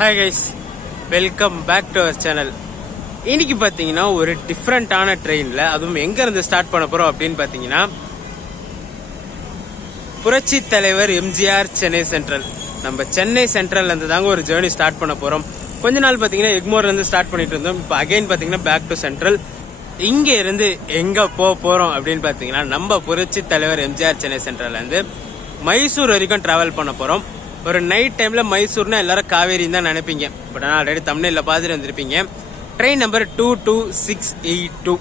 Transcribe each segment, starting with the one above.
Hi guys, welcome back to our channel. இன்னைக்கு பார்த்தீங்கன்னா ஒரு டிஃப்ரெண்டான ட்ரெயினில், அதுவும் எங்கேருந்து ஸ்டார்ட் பண்ண போகிறோம் அப்படின்னு பார்த்தீங்கன்னா, புரட்சி தலைவர் எம்ஜிஆர் சென்னை சென்ட்ரல். நம்ம சென்னை சென்ட்ரல்லேருந்து தாங்க ஒரு ஜேர்னி ஸ்டார்ட் பண்ண போகிறோம். கொஞ்ச நாள் பார்த்தீங்கன்னா எக்மோர்லேருந்து ஸ்டார்ட் பண்ணிட்டு இருந்தோம். இப்போ அகைன் பார்த்தீங்கன்னா பேக் டு சென்ட்ரல். இங்கே இருந்து எங்கே போக போகிறோம் அப்படின்னு பார்த்தீங்கன்னா, நம்ம புரட்சி தலைவர் எம்ஜிஆர் சென்னை சென்ட்ரல்லேருந்து மைசூர் வரைக்கும் ட்ராவல் பண்ண போகிறோம். ஒரு நைட் டைம்ல மைசூர்னா எல்லாரும் காவேரின்னு தான் நினைப்பீங்க. பட் ஆனால் ஆல்ரெடி தமிழ்ல பார்த்துட்டு வந்திருப்பீங்க. ட்ரெயின் நம்பர் 22682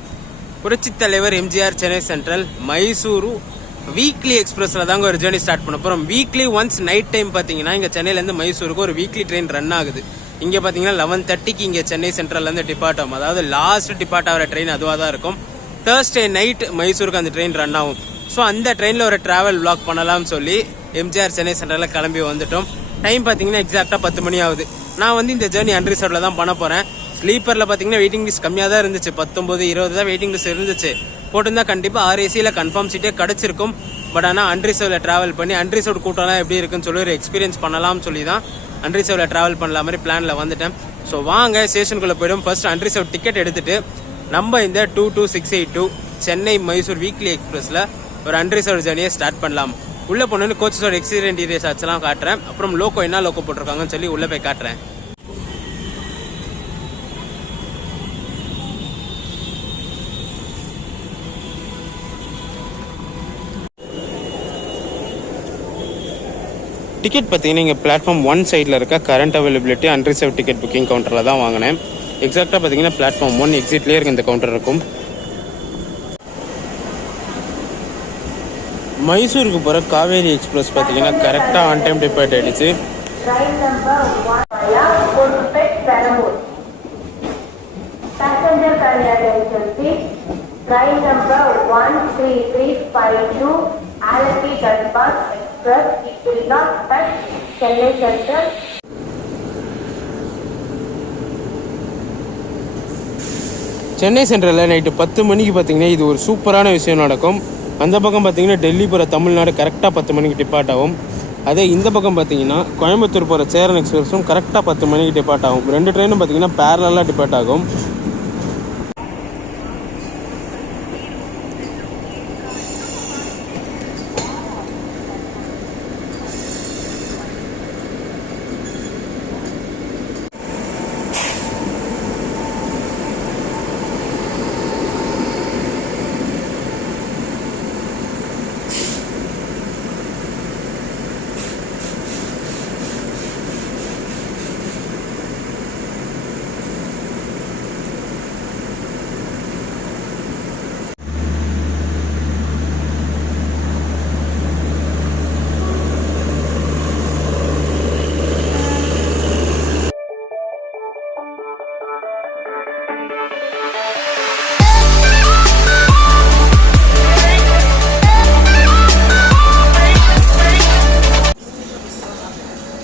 புரட்சி தலைவர் எம்ஜிஆர் சென்னை சென்ட்ரல் மைசூரு வீக்லி எக்ஸ்பிரஸ்ல தாங்க ஒரு ஜேர்னி ஸ்டார்ட் பண்ண போறோம். வீக்லி ஒன்ஸ் நைட் டைம் பாத்தீங்கன்னா இங்க சென்னையில இருந்து மைசூருக்கு ஒரு வீக்லி ட்ரெயின் ரன் ஆகுது. இங்க பாத்தீங்கன்னா 11:30க்கு இங்க சென்னை சென்ட்ரல்ல இருந்து டிபார்ட் ஆகும். அதாவது லாஸ்ட் டிபார்ட் ஆகிற ட்ரெயின் அதுவாக தான் இருக்கும். தேர்ஸ்டே நைட் மைசூருக்கு அந்த ட்ரெயின் ரன் ஆகும். ஸோ அந்த ட்ரெயினில் ஒரு டிராவல் விளாக் பண்ணலாம்னு சொல்லி எம்ஜிஆர் சென்னை சென்ட்ரலில் கிளம்பி வந்துட்டோம். டைம் பார்த்தீங்கன்னா எக்ஸாக்டாக 10 மணி ஆகுது. நான் இந்த ஜேர்னி அன்ரிசர்வ்ல தான் பண்ண போகிறேன். ஸ்லீப்பரில் பார்த்தீங்கன்னா வெயிட்டிங் லிஸ்ட் கம்மியாக தான் இருந்துச்சு. 19-20 தான் வெயிட்டிங் லிஸ்ட் இருந்துச்சு. போட்டிருந்தா கண்டிப்பாக RACயில் கன்ஃபார்ம் சீட்டே கிடச்சிருக்கும். பட் ஆனால் அன்ரிசர்வ்ல ட்ராவல் பண்ணி அன்ரிசர்வ் கூட்டம்லாம் எப்படி இருக்குன்னு சொல்லி ஒரு எக்ஸ்பீரியன்ஸ் பண்ணலாம்னு சொல்லி தான் அன்ரிசர்வ்ல ட்ராவல் பண்ணல மாதிரி பிளானில் வந்துட்டேன். ஸோ வாங்க ஸ்டேஷனுக்குள்ளே போய்டும். ஃபர்ஸ்ட் அன்ரிசர்வ் டிக்கெட் எடுத்துட்டு நம்ம இந்த 22682 சென்னை மைசூர் வீக்லி எக்ஸ்பிரஸில் ஒரு அன்ரிசர்வ் ஜேர்னியை ஸ்டார்ட் பண்ணலாம். உள்ள போனோன்னு கோச்சஸோட எக்ஸிடென்ட் டீடைல்ஸ் எல்லாம் காட்டுறேன். அப்புறம் லோக்கோ என்ன லோக்கோ போட்டிருக்காங்கன்னு சொல்லி உள்ள போய் காட்டுறேன். டிக்கெட் பார்த்தீங்கன்னா இங்கே பிளாட்ஃபார்ம் 1 சைடில் இருக்க current availability unreserved ticket booking கவுண்டரில் தான் வாங்கினேன். எக்ஸாக்டாக பார்த்தீங்கன்னா பிளாட்ஃபார்ம் 1 எக்ஸிட்லேயே இருக்க இந்த கவுண்டர் இருக்கும். மைசூருக்கு போகிற காவேரி எக்ஸ்பிரஸ் பார்த்தீங்கன்னா கரெக்டாக ஆன் டைம் டிபார்ட் ஆகிடுச்சு. சென்னை சென்ட்ரலில் நைட்டு 10 மணிக்கு பார்த்தீங்கன்னா இது ஒரு சூப்பரான விஷயம் நடக்கும். அந்த பக்கம் பார்த்தீங்கன்னா டெல்லி போகிற தமிழ்நாடு கரெக்டாக 10 மணிக்கு டிபார்ட் ஆகும். அதே இந்த பக்கம் பார்த்தீங்கன்னா கோயம்புத்தூர் போகிற சேரன் எக்ஸ்பிரஸும் கரெக்டாக 10 மணிக்கு டிபார்ட் ஆகும். 2 ட்ரெயினும் பார்த்தீங்கன்னா பேரலாக டிபார்ட் ஆகும்.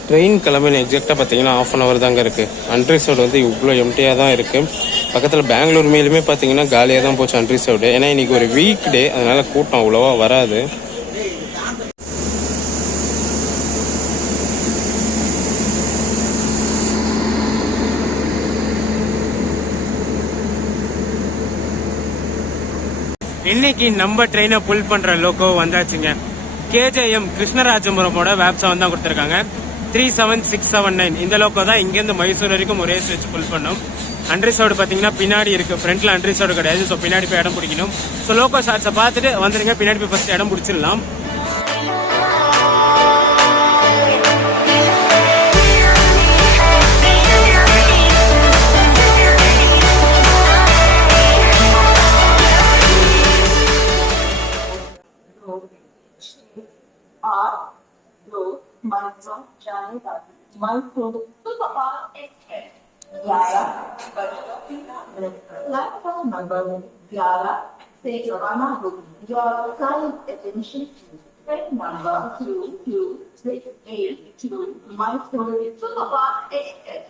ட்ரெயின் கிளம்பின எக்ஸாக்டாக பார்த்தீங்கன்னா 1/2 hour தாங்க இருக்குது. அன்ரிசர்வ்டு இவ்வளோ எம்டியாக தான் இருக்குது. பக்கத்தில் பெங்களூர் மேலுமே பார்த்தீங்கன்னா காலியாக தான் போச்சு அன்ரிசர்வ்டு. ஏன்னா இன்றைக்கி ஒரு வீக் டே, அதனால் கூட்டம் அவ்வளோவா வராது. இன்னைக்கு நம்ம ட்ரெயினை புல் பண்ணுற லோக்கோ வந்தாச்சுங்க. KJM கிருஷ்ணராஜபுரமோட வேப்ஸை தான் கொடுத்துருக்காங்க. 37679 இந்த லோக்கோ தான் இங்கேருந்து மைசூர் வரைக்கும் ஒரே ஸ்விட்ச் புல் பண்ணும். அன்ரிசர்வ்டு பார்த்தீங்கன்னா பின்னாடி இருக்கு, ஃப்ரண்ட்ல அன்ரிசர்வ்டு கிடையாது. ஸோ பின்னாடி போய் இடம் பிடிக்கணும். ஸோ லோக்கோ ஷார்ட்ஸை பார்த்துட்டு வந்துருங்க. பின்னாடி போய் ஃபர்ஸ்ட் இடம் பிடிச்சிடலாம். Platform number 11 से रवाना होगी. Your kind attention train number 22682 Mysore Superfast Express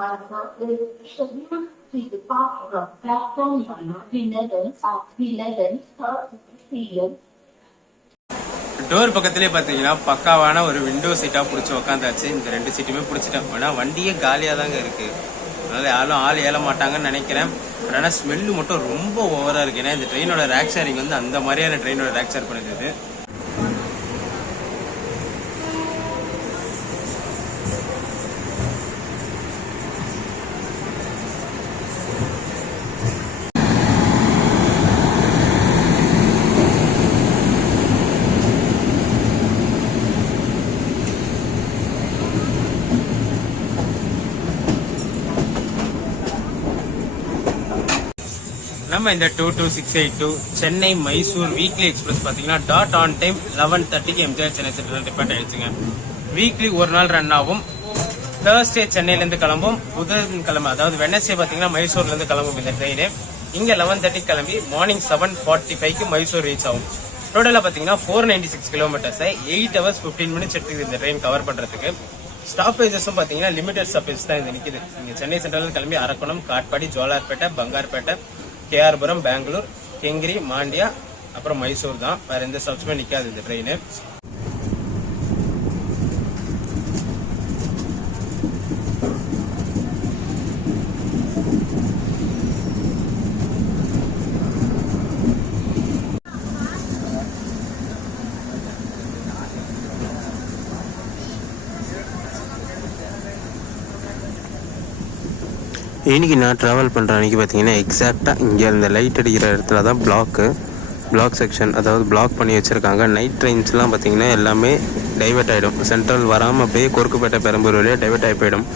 Mysore is scheduled to depart from platform number 11 at 11:30 p.m. Door பக்கத்துலேயே பார்த்தீங்கன்னா பக்காவான ஒரு விண்டோ சீட்டாக பிடிச்சி உக்காந்தாச்சு. இந்த 2 சீட்டுமே பிடிச்சிட்டேன். ஆனால் வண்டியே காலியாக தாங்க இருக்கு. அதனால யாரும் ஆள் ஏல மாட்டாங்கன்னு நினைக்கிறேன். ஆனால் ஸ்மெல்லு மட்டும் ரொம்ப ஓவராக இருக்கு. ஏன்னா இந்த ட்ரெயினோட ரேக் ஷேரிங் வந்து அந்த மாதிரியான ட்ரெயினோட ரேக் ஷேர் பண்ணிருக்குது. நம்ம இந்த 22682 சென்னை மைசூர் வீக்லி எக்ஸ்பிரஸ் பார்த்தீங்கன்னா டாட் ஆன் டைம் 11:30க்கு எம்ஜிஆர் சென்னை சென்ட்ரல் டிபார்ட் ஆயிடுச்சுங்க. வீக்லி ஒரு நாள் ரன் ஆகும். தேர்ஸ்டே சென்னையிலேருந்து கிளம்பும். புதன்கிழமை அதாவது வெனஸ்டே பார்த்தீங்கன்னா மைசூர்லேருந்து கிளம்பும் இந்த ட்ரெயின். இங்கே 11:30 கிளம்பி மார்னிங் 7:45க்கு மைசூர் ரீச் ஆகும். டோட்டலாக பார்த்தீங்கன்னா 496 கிலோமீட்டர்ஸை 8 hours 15 minutes எடுத்துக்குது இந்த ட்ரெயின் கவர் பண்ணுறதுக்கு. ஸ்டாப்பேஜஸும் பார்த்தீங்கன்னா லிமிடெட் ஸ்டாப்பேஜ் தான் இது நிற்குது. இங்கே சென்னை சென்ட்ரல் கிளம்பி அரக்கோணம், காட்பாடி, ஜோலார்பேட்டை, பங்கார்பேட்டை, கேஆர்புரம், பெங்களூர், கெங்கிரி, மாண்டியா, அப்புறம் மைசூர் தான். வேற எந்த ஸ்டாப்ஸுமே நிக்காது இந்த ட்ரெயின். இன்றைக்கி நான் ட்ராவல் பண்ணுற அன்றைக்கி பார்த்தீங்கன்னா எக்ஸாக்டாக இங்கே இந்த லைட் அடிக்கிற இடத்துல தான் பிளாக் செக்ஷன், அதாவது பிளாக் பண்ணி வச்சுருக்காங்க. நைட் ட்ரெயின்ஸ்லாம் பார்த்தீங்கன்னா எல்லாமே டைவெர்ட் ஆகிடும். சென்ட்ரல் வராமல் அப்படியே கொருக்குப்பேட்டை, பெரம்பூர் வழியாக டைவெர்ட் ஆகி போயிடும்.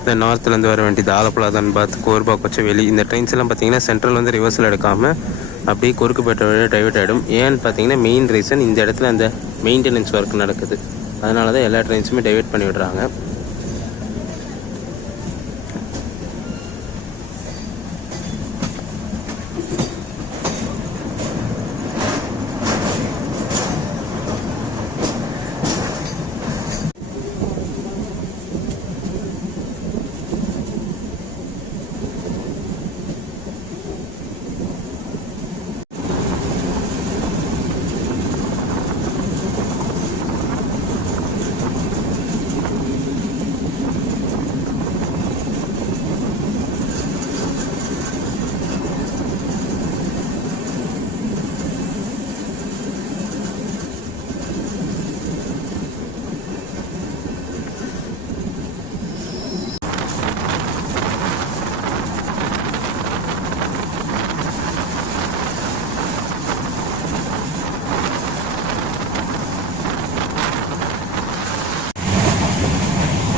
இந்த நார்த்துலேருந்து வர வேண்டியது ஆலப்புழா, தன்பாத், கோர்பா, கொச்சவெளி இந்த ட்ரெயின்ஸ் எல்லாம் பார்த்தீங்கன்னா சென்ட்ரல் வந்து ரிவர்ஸில் எடுக்காமல் அப்படியே கொருக்குப்பேட்டை வழியாக டைவெர்ட் ஆகிடும். ஏன்னு பார்த்தீங்கன்னா மெயின் ரீசன் இந்த இடத்துல அந்த மெயின்டெனன்ஸ் ஒர்க் நடக்குது. அதனால தான் எல்லா ட்ரெயின்ஸுமே டைவெர்ட் பண்ணி விடுறாங்க.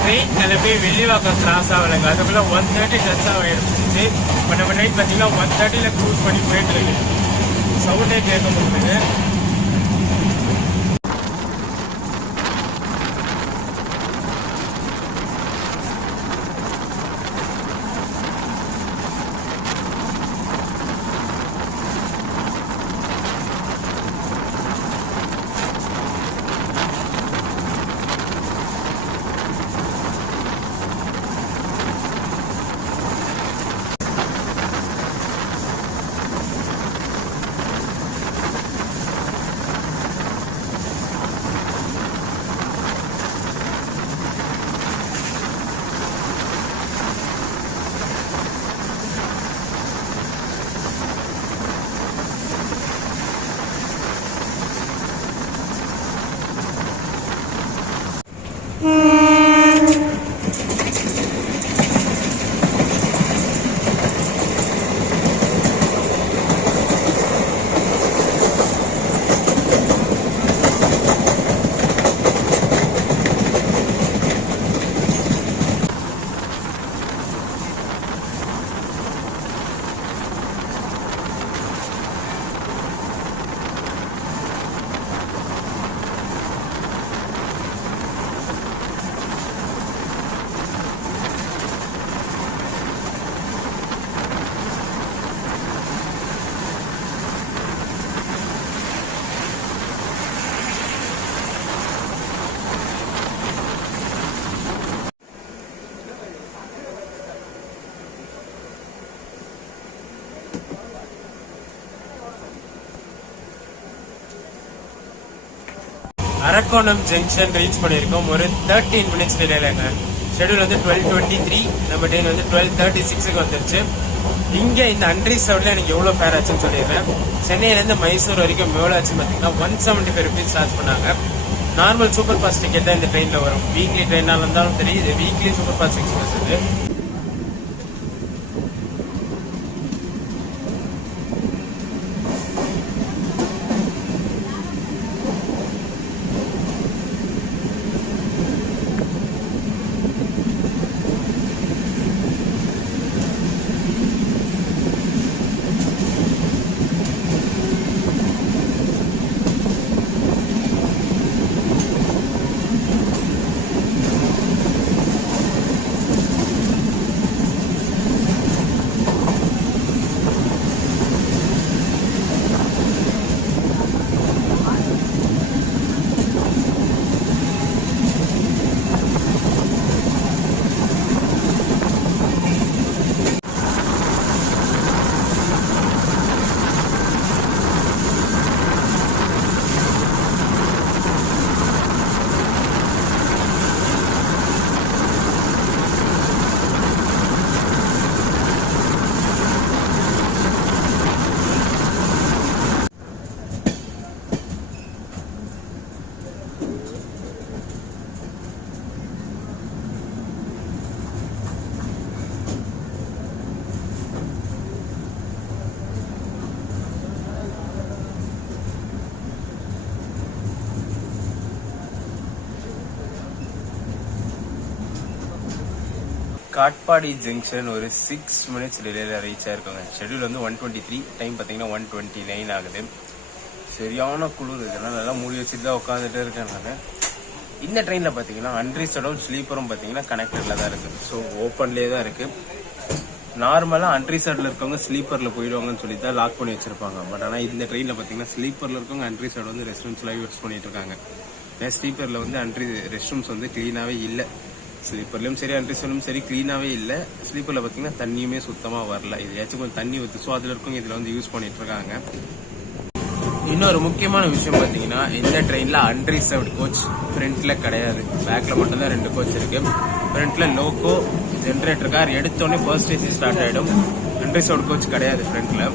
ட்ரெயின் கிளம்பி வெள்ளிவாக்கம் கிராஸ் ஆகலைங்க. அதுக்குள்ள 1:30 டச் ஆகிடுச்சு. இப்போ நம்ம நைட் பார்த்தீங்கன்னா 1:30ல க்ரூஸ் பண்ணி போயிட்டு இருக்கு. சவுண்டே கேட்க முடியுது. அரக்கோணம் ஜங்ஷன் ரீச் பண்ணியிருக்கோம். ஒரு 13 மினிட்ஸ் டிலேலங்க. ஷெடியூல் வந்து 12:23, நம்ம ட்ரெயின் வந்து 12:36க்கு வந்துருச்சு. இங்கே இந்த அன்ரிசர்வ்ல எனக்கு எவ்வளோ ஃபேர் ஆச்சுன்னு சொல்லிடுறேன். சென்னையிலேருந்து மைசூர் வரைக்கும் எவ்வளோ ஆச்சுன்னு பார்த்தீங்கன்னா 175 ருபீஸ் சார்ஜ் பண்ணாங்க. நார்மல் சூப்பர் ஃபாஸ்ட் டிக்கெட் தான் இந்த ட்ரெயினில் வரும். வீக்லி ட்ரெயினாக இருந்தாலும் சரி, இது வீக்லி சூப்பர் ஃபாஸ்ட் எக்ஸ்பிரஸ் இது. காட்பாடி ஜங்ஷன் ஒரு 6 மினிட்ஸ் டிலேல ரீச் ஆயிருக்காங்க. ஷெடியூல் வந்து 123, டைம் பார்த்தீங்கன்னா 129 ஆகுது. சரியான குளிர், இதெல்லாம் நல்லா மூடி வச்சுட்டு தான் உட்காந்துட்டு இருக்கேன் நான். இந்த ட்ரெயினில் பார்த்தீங்கன்னா அன்ரிசர்வ்டும் ஸ்லீப்பரும் பார்த்தீங்கன்னா கனெக்டடில் தான் இருக்குது. ஸோ ஓப்பன்லேயே தான் இருக்குது. நார்மலாக அன்ரிசர்வ்டில் இருக்கவங்க ஸ்லீப்பரில் போயிடுவாங்கன்னு சொல்லி தான் லாக் பண்ணி வச்சிருப்பாங்க. பட் ஆனால் இந்த ட்ரெயினில் பார்த்தீங்கன்னா ஸ்லீப்பரில் இருக்கவங்க அன்ரிசர்வ் வந்து ரெஸ்ட் ரூம்ஸ்லாம் யூஸ் பண்ணிட்டு இருக்காங்க. ஏன்னா ஸ்லீப்பரில் வந்து ரெஸ்ட் ரூம்ஸ் வந்து க்ளீனாகவே இல்லை. ஸ்லீப்பர்லையும் சரி அன்ரிசர்வ்லையும் சரி க்ளீனாகவே இல்லை. ஸ்லீப்பரில் பார்த்தீங்கன்னா தண்ணியுமே சுத்தமாக வரல. இதுயாச்சும் கொஞ்சம் தண்ணி ஊற்று, ஸோ அதில் இருக்கவங்க இதில் வந்து யூஸ் பண்ணிட்டு இருக்காங்க. இன்னொரு முக்கியமான விஷயம் பார்த்தீங்கன்னா இந்த ட்ரெயினில் அன்ரிசர்வ்டு கோச் ஃப்ரண்ட்ல கிடையாது. பேக்ல மட்டும்தான் 2 கோச் இருக்கு. ஃப்ரண்ட்ல லோக்கோ ஜென்ரேட்டர் கார் எடுத்தோடனே ஃபர்ஸ்ட் ஏசி ஸ்டார்ட் ஆகிடும். அன்ரிசர்வ்டு கோச் கிடையாது ஃப்ரண்ட்ல.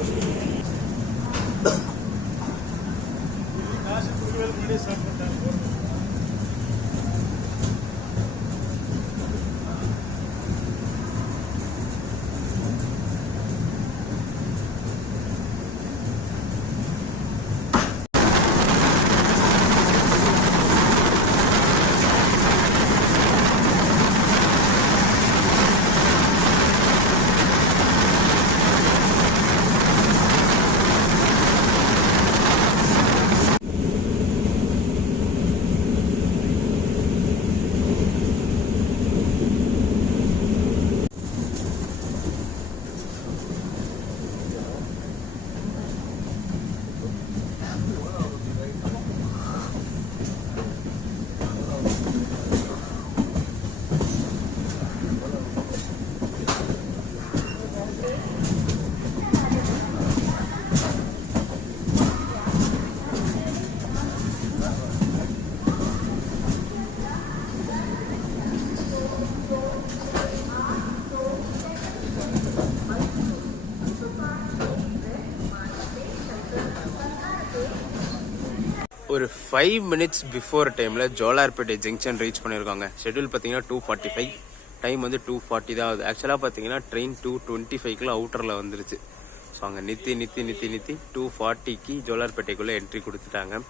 ஒரு 5 மினிட்ஸ் பிஃபோர் டைமில் ஜோலார்பேட்டை ஜங்ஷன் ரீச் பண்ணியிருக்காங்க. ஷெடியூல் பார்த்தீங்கன்னா 2:45, டைம் வந்து 2:40 தான் ஆகுது. ஆக்சுவலாக பார்த்தீங்கன்னா ட்ரெயின் 2:25க்குள்ள அவுட்டரில் வந்துருச்சு. ஸோ அங்கே நிறுத்தி 2:40க்கு ஜோலார்பேட்டைக்குள்ளே என்ட்ரி கொடுத்துட்டாங்க.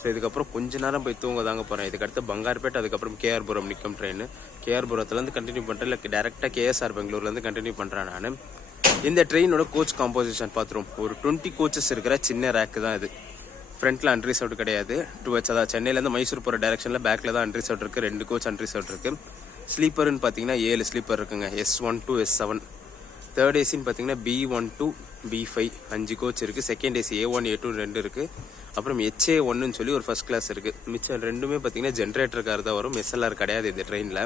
ஸோ இதுக்கப்புறம் கொஞ்ச நேரம் போய் தூங்க தாங்க போகிறேன். இதுக்கடுத்து பங்கார்பேட், அதுக்கப்புறம் கேஆர்புரம் நிற்கும் ட்ரெயின். கேஆர்புரத்துலேருந்து கண்டினியூ பண்ணுறேன், இல்லை டேரெக்டாக கேஎஸ்ஆர் பெங்களூர்லேருந்து கண்டினியூ பண்ணுறேன் நான். இந்த ட்ரெயினோட கோச் காம்போசிஷன் பார்த்துருவோம். ஒரு 20 கோச்சஸ் இருக்கிற சின்ன ரேக்கு தான் இது. ஃப்ரண்ட்டில் அன்ரிசர்வ்டு கிடையாது. 2H, அதாவது சென்னையிலேருந்து மைசூர் போகிற டேரக்ஷனில் பேக்கில் தான் அன்ரிசர்வ்டு இருக்குது. 2 கோச் அன்ரிசர்வ்டு இருக்குது. ஸ்லீப்பர்னு பார்த்தீங்கன்னா 7 ஸ்லீப்பர் இருக்குங்க. S1 to S7. தேர்ட் ஏசின்னு பார்த்தீங்கன்னா B1 to B5 5 கோச் இருக்குது. செகண்ட் ஏசி A1 A2 2 இருக்குது. அப்புறம் HA1ன்னு சொல்லி ஒரு ஃபர்ஸ்ட் கிளாஸ் இருக்குது. மிச்சம் ரெண்டுமே பார்த்தீங்கன்னா ஜென்ரேட்டர் கார் தான் வரும். SLR கிடையாது இந்த ட்ரெயினில்.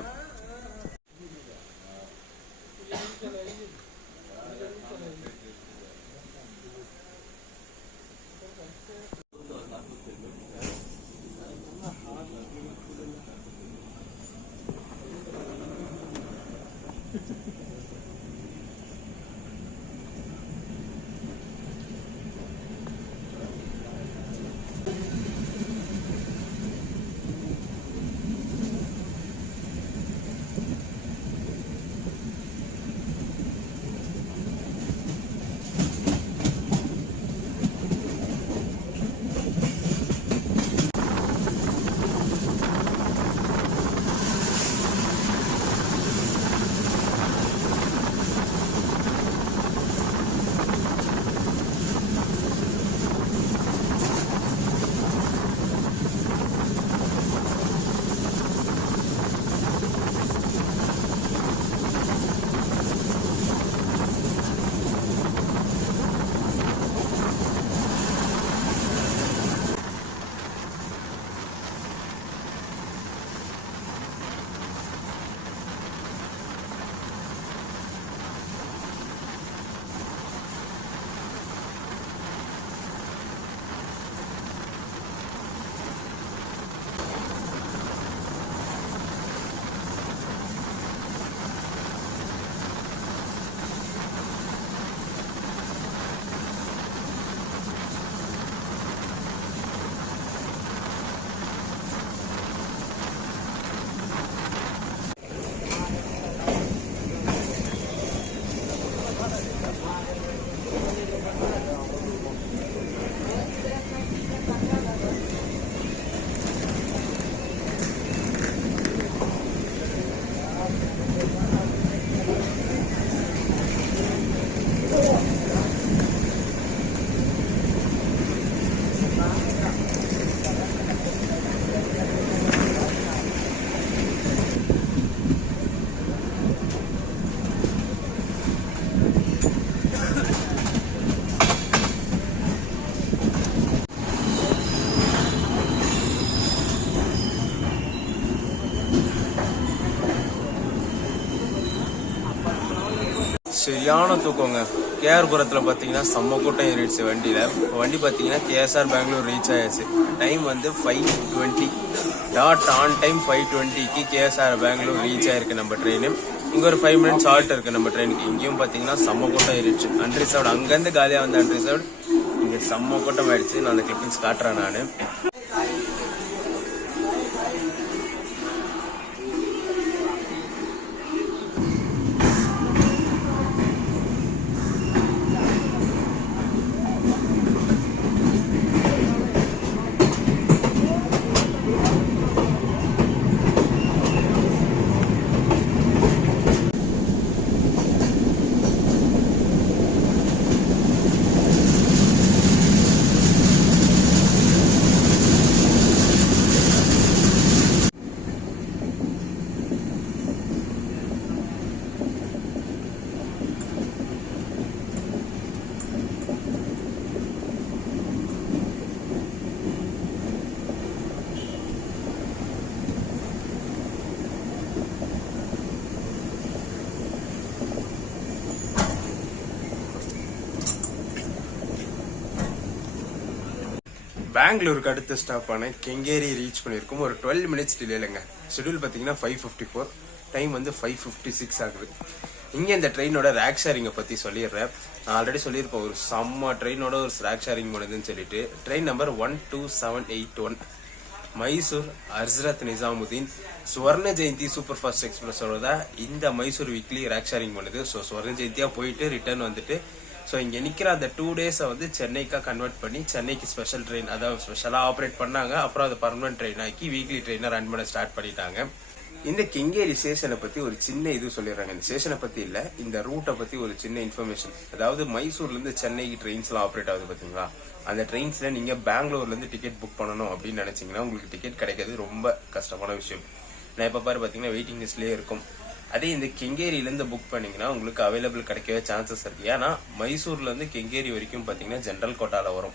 சரியான தூக்கங்க. கேஆர்புரத்தில் பார்த்தீங்கன்னா செம்ம கூட்டம் ஏறிடுச்சு வண்டியில். வண்டி பார்த்தீங்கன்னா கேஎஸ்ஆர் பெங்களூர் ரீச் ஆயாச்சு. டைம் வந்து 5:20 டாட் ஆன் டைம். 5:20க்கு கேஎஸ்ஆர் பெங்களூர் ரீச் ஆயிருக்கு நம்ம ட்ரெயின். இங்கே ஒரு 5 மினிட்ஸ் ஆல்ட் இருக்கு நம்ம ட்ரெயினுக்கு. இங்கேயும் பார்த்தீங்கன்னா செம்ம கூட்டம் ஏறிடுச்சு. அன்ரிசர்வ்டு அங்கேருந்து காலியாக வந்த அன்ரிசர்வ்டு இங்கே செம்ம கூட்டம் ஆயிடுச்சு. நான் அந்த கிளிப்பிங்ஸ் காட்டுறேன் நான். பெங்களூருக்கு அடுத்த ஸ்டாப்பான கெங்கேரி ரீச் பண்ணியிருக்கோம். ஒரு 12 மினிட்ஸ் டிலேலங்க. ஷெடியூல் பார்த்தீங்கன்னா 5:54, டைம் வந்து 5:56 ஆகுது. இங்கே இந்த ட்ரெயினோட ரேக் ஷேரிங்கை பற்றி சொல்லிடுறேன். நான் ஆல்ரெடி சொல்லியிருப்பேன் ஒரு செம்ம ட்ரெயினோட ஒரு ரேக் ஷேரிங் பண்ணுதுன்னு சொல்லிட்டு. ட்ரெயின் நம்பர் 12781 மைசூர் ஹஸ்ரத் நிசாமுதீன் சுவர்ண ஜெயந்தி சூப்பர் ஃபாஸ்ட் எக்ஸ்பிரஸோட இந்த மைசூர் வீக்லி ரேக் ஷேரிங் பண்ணுது. ஸோ சுவர்ண ஜெயந்தியா போயிட்டு ரிட்டர்ன் வந்துட்டு ஸோ இங்கே நிற்கிற அந்த 2 டேஸை வந்து சென்னைக்கா கன்வெர்ட் பண்ணி சென்னைக்கு ஸ்பெஷல் ட்ரெயின் அதாவது ஸ்பெஷலாக ஆப்ரேட் பண்ணாங்க. அப்புறம் அதை பர்மனன்ட் ட்ரெயின் ஆக்கி வீக்லி ட்ரெயினை ரன் பண்ண ஸ்டார்ட் பண்ணிட்டாங்க. இந்த கெங்கேரி ஸ்டேஷனை பற்றி ஒரு சின்ன இது சொல்லிடுறாங்க. இந்த ஸ்டேஷனை பற்றி இல்லை, இந்த ரூட்டை பற்றி ஒரு சின்ன இன்ஃபர்மேஷன். அதாவது மைசூர்லேருந்து சென்னைக்கு ட்ரெயின்ஸ்லாம் ஆப்ரேட் ஆகுது பார்த்தீங்களா, அந்த ட்ரெயின்ஸில் நீங்கள் பெங்களூர்லேருந்து டிக்கெட் புக் பண்ணணும் அப்படின்னு நினச்சிங்கன்னா உங்களுக்கு டிக்கெட் கிடைக்கிறது ரொம்ப கஷ்டமான விஷயம். நான் இப்போ பாரு பார்த்தீங்கன்னா வெயிட்டிங் லிஸ்ட்லேயே இருக்கும். அதே இந்த கெங்கேரியிலேருந்து புக் பண்ணிங்கன்னா உங்களுக்கு அவைலபிள் கிடைக்கவே சான்சஸ் இருக்குது. ஏன்னா மைசூர்லேருந்து கெங்கேரி வரைக்கும் பார்த்தீங்கன்னா ஜென்ரல் கோட்டாவில் வரும்.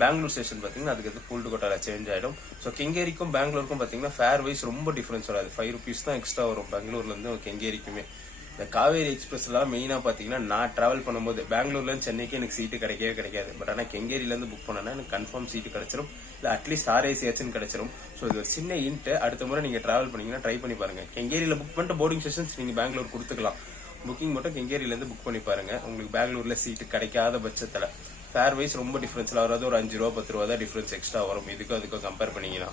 பெங்களூர் ஸ்டேஷன் பார்த்தீங்கன்னா அதுக்கு பூல்டு கோட்டாவில் சேஞ்ச் ஆகிடும். ஸோ கெங்கேரிக்கும் பெங்களூருக்கும் பார்த்தீங்கன்னா ஃபேர் வைஸ் ரொம்ப டிஃப்ரென்ஸ் வராது. 5 rupees தான் எக்ஸ்ட்ரா வரும் பெங்களூர்லேருந்து கெங்கேரிக்குமே. இந்த காவேரி எக்ஸ்பிரஸ்லாம் மெயினாக பார்த்தீங்கன்னா நான் ட்ராவல் பண்ணும்போது பெங்களூர்லேருந்து சென்னைக்கு எனக்கு சீட்டு கிடைக்கவே கிடைக்காது. பட் ஆனால் கெங்கேரியிலேருந்து புக் பண்ணேன்னா எனக்கு கன்ஃபார்ம் சீட்டு கிடைச்சிரும், இல்லை அட்லீஸ்ட் RACHன்னு கிடைச்சிரும். ஸோ இது ஒரு சின்ன இன்ட்டு. அடுத்த முறை நீங்கள் ட்ராவல் பண்ணீங்கன்னா ட்ரை பண்ணி பாருங்க. கெங்கேரியில் புக் பண்ணிட்டு போர்டிங் செஷன்ஸ் நீங்கள் பெங்களூர் கொடுத்துக்கலாம். புக்கிங் மட்டும் கெங்கேரியிலேருந்து புக் பண்ணி பாருங்க. உங்களுக்கு பெங்களூரில் சீட்டு கிடைக்காத பட்சத்தில் ஃபேர் வைஸ் ரொம்ப டிஃப்ரென்ஸ்ல வராது. ஒரு 5 ரூபா 10 ரூபா தான் டிஃப்ரென்ஸ் எக்ஸ்ட்ரா வரும் இதுக்கும் அதுக்கும் கம்பேர் பண்ணீங்கன்னா.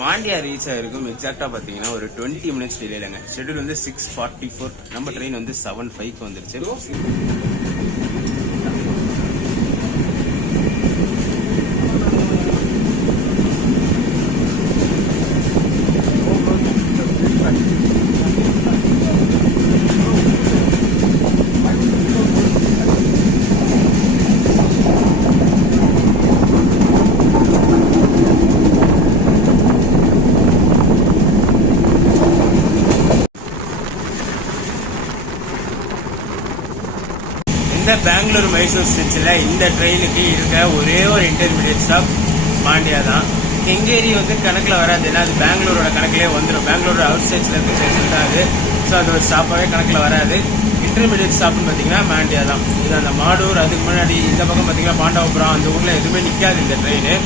மாண்டியா ரீச் ஆயிருக்கும் எக்ஸாக்டா பாத்தீங்கன்னா ஒரு 20 மினிட்ஸ் டிலேலங்க. ஷெட்யூல் வந்து 6:44, நம்ம ட்ரெயின் வந்து 7:05 வந்துருச்சு. இந்த பெங்களூர் மைசூர் ஸ்டிச்சில் இந்த ட்ரெயினுக்கு இருக்க ஒரே ஒரு இன்டர்மீடியட் ஸ்டாப் மாண்டியா தான். கெங்கேரி வந்து கணக்கில் வராது, ஏன்னா அது பெங்களூரோட கணக்கிலே வந்துடும். பெங்களூர் அவுட் சைட்ஸ்ல இருக்க ஸ்டேஷன் தான் அது. ஸோ அது ஒரு ஸ்டாப்பாகவே கணக்கில் வராது. இன்டர்மீடியட் ஸ்டாப்னு பார்த்தீங்கன்னா மாண்டியா தான். இது அந்த மாடூர், அதுக்கு முன்னாடி இந்த பக்கம் பார்த்தீங்கன்னா பாண்டவபுரம், அந்த ஊரில் எதுவுமே நிற்காது இந்த ட்ரெயின்.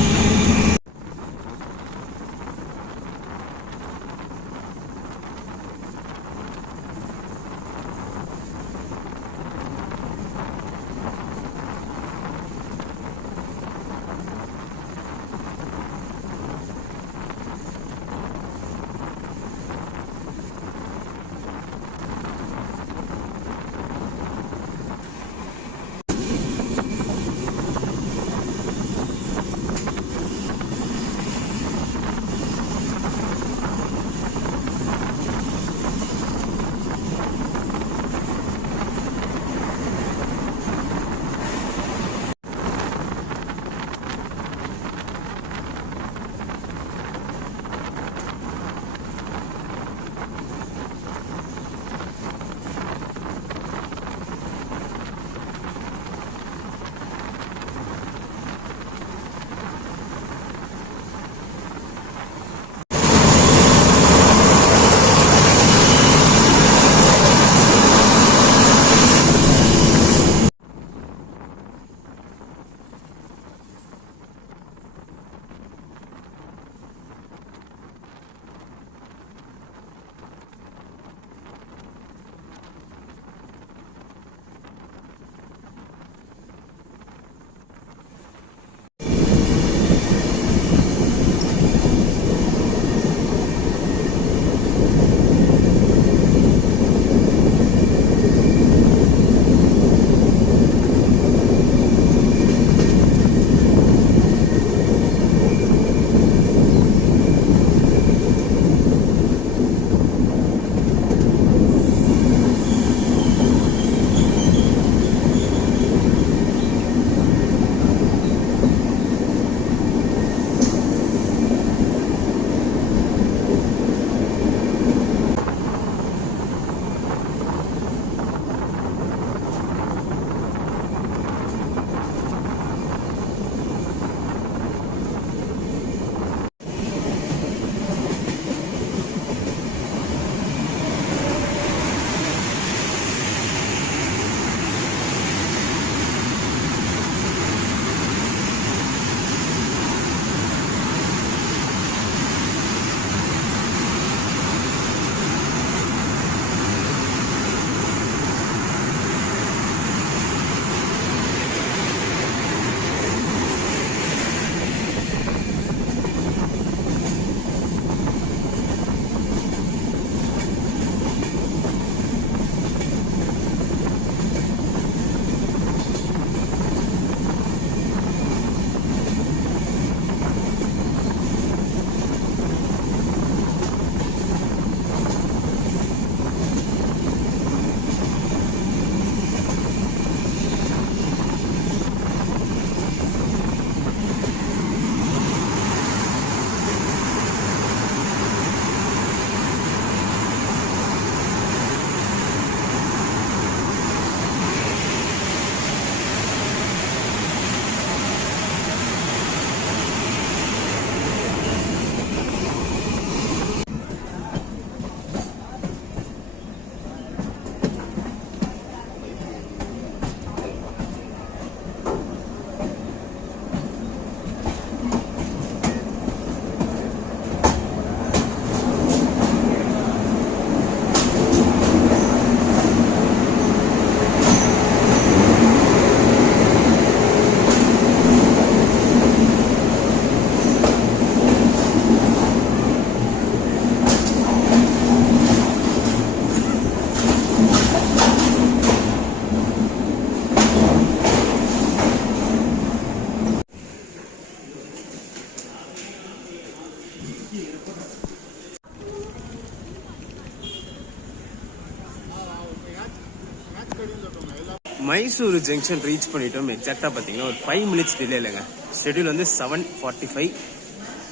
மைசூர் ஜங்ஷன் ரீச் பண்ணிட்டோம். எக்ஸாக்டாக பார்த்தீங்கன்னா ஒரு 5 மினிட்ஸ் டிலே இல்லைங்க. ஷெட்யூல் வந்து 7:45,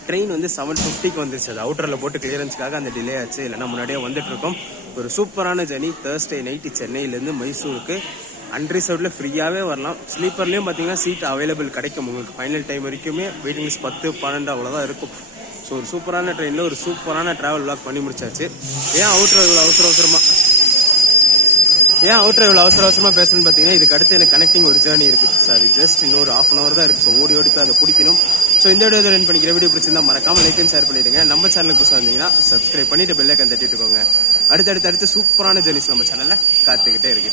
ட்ரெயின் வந்து 7:50க்கு வந்துருச்சு. அது அவுட்டரில் போட்டு கிளியரன்ஸ்க்காக அந்த டிலே ஆச்சு, இல்லைன்னா முன்னாடியே வந்துட்டு இருக்கோம். ஒரு சூப்பரான ஜர்னி. தேர்ஸ்டே நைட்டு சென்னையிலேருந்து மைசூருக்கு அன்ரிசர்வ்டில் ஃப்ரீயாகவே வரலாம். ஸ்லீப்பர்லேயும் பார்த்தீங்கன்னா சீட் அவைலபிள் கிடைக்கும் உங்களுக்கு. ஃபைனல் டைம் வரைக்குமே வெயிட்டிங் லிஸ்ட் 10-12 அவ்வளோதான் இருக்கும். ஸோ ஒரு சூப்பரான ட்ரெயினில் ஒரு சூப்பரான ட்ராவல் விளாக் பண்ணி முடிச்சாச்சு. ஏன் அவுட்டர் இவ்வளோ அவசரமாக பேசணும்னு பார்த்தீங்கன்னா, இதுக்கு அடுத்து எனக்கு கனெக்டிங் ஒரு ஜேர்னி இருக்குது. ஸோ அது ஜஸ்ட் இன்னொரு 1/2 hour தான் இருக்குது. ஸோ ஓடி போய் அதை பிடிக்கணும். ஸோ இந்த வீடியோ ரன் பண்ணிக்கிற வீடியோ பிடிச்சிருந்தா மறக்காம லைக் அண்ட் ஷேர் பண்ணிடுங்க. நம்ம சேனலுக்கு புதுசாக வந்தீங்கன்னா சப்ஸ்கிரைப் பண்ணிட்டு பெல் ஐக்கான் தட்டிட்டுக்கோங்க. அடுத்து சூப்பரான ஜேர்னிஸ் நம்ம சேனலில் காத்துக்கிட்டே இருக்கு.